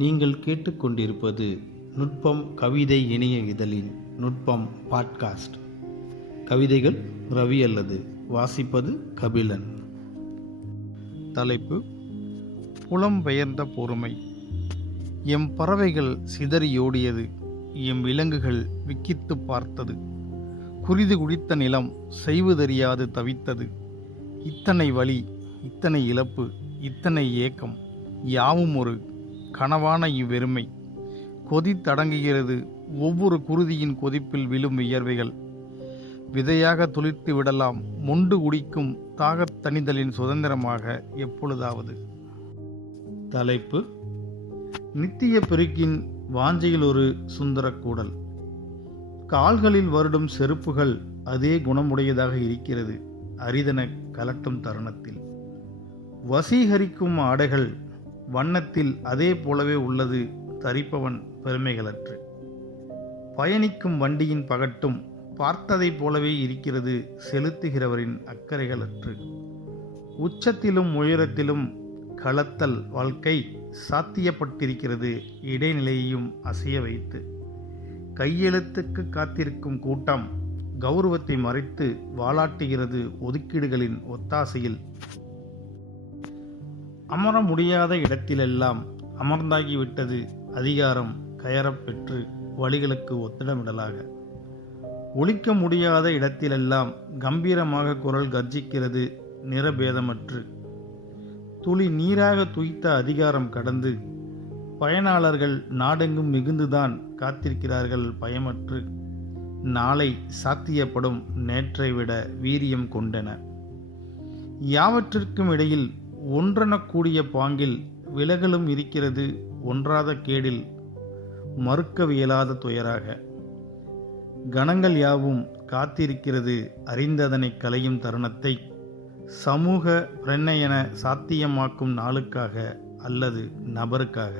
நீங்கள் கேட்டுக்கொண்டிருப்பது நுட்பம் கவிதை இணைய இதழின் நுட்பம் பாட்காஸ்ட். கவிதைகள் ரவி அல்லது வாசிப்பது கபிலன். தலைப்பு: புலம்பெயர்ந்த பொறுமை. எம் பறவைகள் சிதறியோடியது, எம் விலங்குகள் விக்கித்து பார்த்தது. குருதி குடித்த நிலம் செய்வதறியாது தவித்தது. இத்தனை வலி, இத்தனை இழப்பு, இத்தனை ஏக்கம், யாவும் ஒரு கனவான இவ்வெருமை. கொதித்தடங்குகிறது ஒவ்வொரு குருதியின் கொதிப்பில் விழும் வியர்வைகள். விதையாக துளிர்த்து விடலாம் மொண்டு குடிக்கும் தாகத் தணிதலின் சுதந்திரமாக எப்பொழுதாவது. தலைப்பு: நித்திய பெருக்கின் வாஞ்சையில் ஒரு சுந்தரக்கூடல். கால்களில் வருடும் செருப்புகள் அதே குணமுடையதாக இருக்கிறது அரிதென கலட்டும் தருணத்தில். வசீகரிக்கும் ஆடைகள் வண்ணத்தில் அதே போலவே உள்ளது தரிப்பவன் பெருமைகளற்று. பயணிக்கும் வண்டியின் பகட்டும் பார்த்ததைப் போலவே இருக்கிறது செலுத்துகிறவரின் அக்கறைகளற்று. உச்சத்திலும் உயரத்திலும் களத்தல் வாழ்க்கை சாத்தியப்பட்டிருக்கிறது இடைநிலையையும் அசைய வைத்து. கையெழுத்துக்கு காத்திருக்கும் கூட்டம் கௌரவத்தை மறைத்து வாலாட்டுகிறது ஒதுக்கீடுகளின் ஒத்தாசையில். அமர முடியாத இடத்திலெல்லாம் அமர்ந்தாகிவிட்டது அதிகாரம் கயறப்பெற்று வழிகளுக்கு ஒத்திடமிடலாக. ஒலிக்க முடியாத இடத்திலெல்லாம் கம்பீரமாக குரல் கர்ஜிக்கிறது நிறபேதமற்று. துளி நீராக துய்த்த அதிகாரம் கடந்து பயனாளர்கள் நாடெங்கும் மிகுந்துதான் காத்திருக்கிறார்கள் பயமற்று. நாளை சாத்தியப்படும் நேற்றை விட வீரியம் கொண்டன. யாவற்றிற்கும் இடையில் ஒன்றெனக்கூடிய பாங்கில் விலகலும் இருக்கிறது ஒன்றாத கேடில் மறுக்கவியலாத துயராக. கணங்கள் யாவும் காத்திருக்கிறது அறிந்ததனை களையும் தருணத்தை சமூக பிரண்ணையென சாத்தியமாக்கும் நாளுக்காக அல்லது நபருக்காக.